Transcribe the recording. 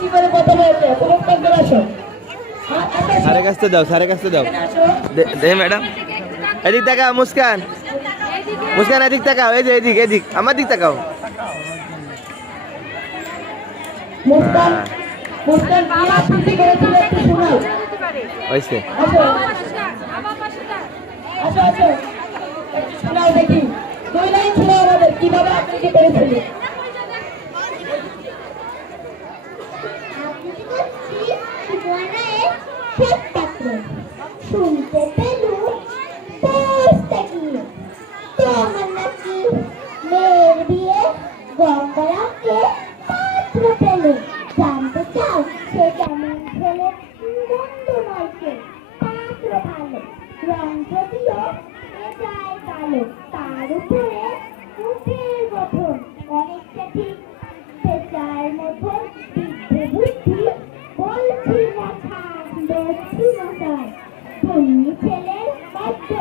কি করে কথা বলতে পুরস্কার করে আসো স্যারের কাছে দাও দে ম্যাডাম এদিক তাকাও মুস্কান এদিক তাকাও এই যে এদিক আমার দিক তাকাও মুস্কান মুস্কান কি আশীর্বাদ করেছিল একটু শোনাও হইছে আসো আসো আসো একটু শোনাও দেখি দুই লাইন শোনাও আমাদের কিভাবে আশীর্বাদ করেছিল শুনতে পেলুম পোস্টটা কি তোমার নাকি মেয়ের বিয়ে গঙ্গারামকে পাত্র পেলুম জানতে চাও সে কেমন ছেলে বন্ধু নয়কে পাত্র ভালো রং যদিও এটাই কালো তার উপরে মুখের গঠন অনেকটা ঠিক পেঁচার মতন বিদ্যে বুদ্ধি বলছি না ছাড় বলছি না ছাড় ধনী ছেলের মধ্যে